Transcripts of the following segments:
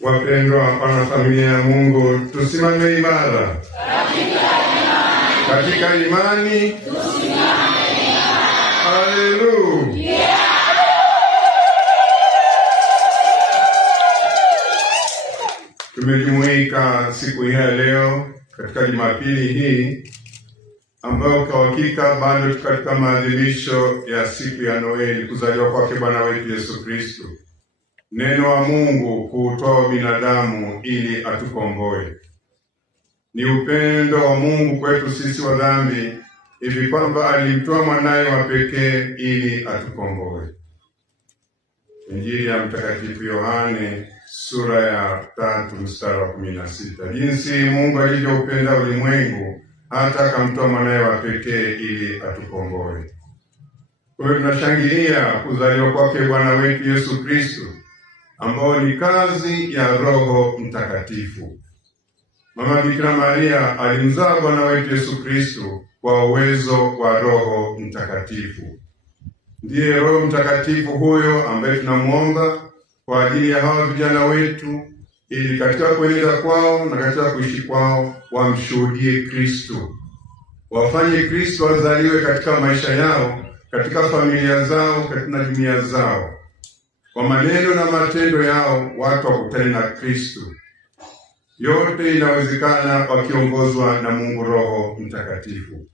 Wapendwa wanafamilia ya Mungu, tusimame imara katika imani. Haleluya! Tumejumuika siku hii ya leo katika Jumapili hii ambayo kwa hakika bado katika maadhimisho ya siku ya Noeli, kuzaliwa kwake Bwana wetu Yesu Kristo, neno wa Mungu kuutoa binadamu ili atukomboe. Ni upendo wa Mungu kwetu sisi wa dhambi hivi kwamba alimtoa mwanaye wa pekee ili atukomboe. Injili ya Mtakatifu Yohane sura ya 3 mstari wa 16. Jinsi Mungu alivyoupenda ulimwengu hata akamtoa mwanaye wa pekee ili atukomboe. Kwa hiyo tunashangilia kuzaliwa kwake Bwana wetu Yesu Kristo, ambao ni kazi ya Roho Mtakatifu. Mama Bikira Maria alimzaa Bwana wetu Yesu Kristo kwa uwezo wa Roho Mtakatifu. Ndiye Roho Mtakatifu huyo ambaye tunamuomba kwa ajili ya hawa vijana wetu, ili katika kuenenda kwao na katika kuishi kwao wamshuhudie Kristo, wafanye Kristo azaliwe katika maisha yao, katika familia zao, katika jumuiya zao. Kwa maneno na matendo yao watu wakutane na Kristo. Yote inawezekana wakiongozwa na Mungu Roho Mtakatifu.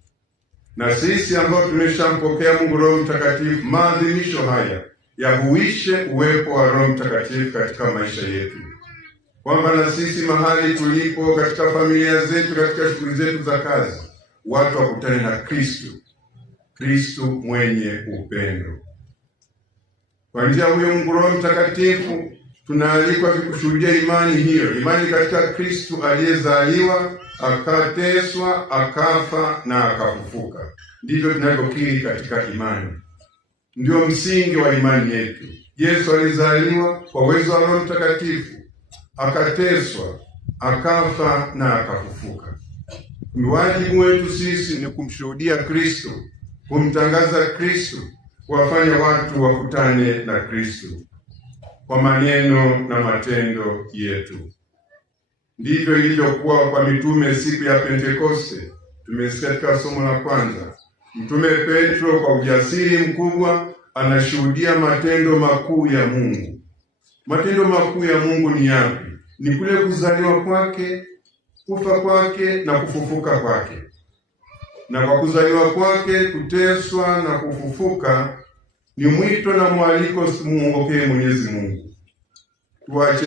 Na sisi ambao tumeshampokea Mungu Roho Mtakatifu, maadhimisho haya yahuishe uwepo wa Roho Mtakatifu katika maisha yetu, kwamba na sisi mahali tulipo, katika familia zetu, katika shughuli zetu za kazi, watu wakutane na Kristo, Kristo mwenye upendo. Kwa njia huyo Mungu Roho Mtakatifu tunaalikwa kushuhudia imani hiyo, imani katika Kristo aliyezaliwa, akateswa, akafa na akafufuka. Ndivyo tunavyokiri katika imani. Ndio msingi wa imani yetu. Yesu alizaliwa kwa uwezo wa Roho Mtakatifu, akateswa, akafa na akafufuka. Wajibu wetu sisi ni kumshuhudia Kristo, kumtangaza Kristo, kuwafanya watu wakutane na Kristo kwa maneno na matendo yetu. Ndivyo ilivyokuwa kwa mitume siku ya Pentekoste. Tumesikia katika somo la kwanza, Mtume Petro kwa ujasiri mkubwa anashuhudia matendo makuu ya Mungu. Matendo makuu ya Mungu ni yapi? Ni kule kuzaliwa kwake, kufa kwake na kufufuka kwake. Na kwa kuzaliwa kwake, kuteswa na kufufuka ni mwito na mwaliko muongokee Mwenyezi Mungu. Tuache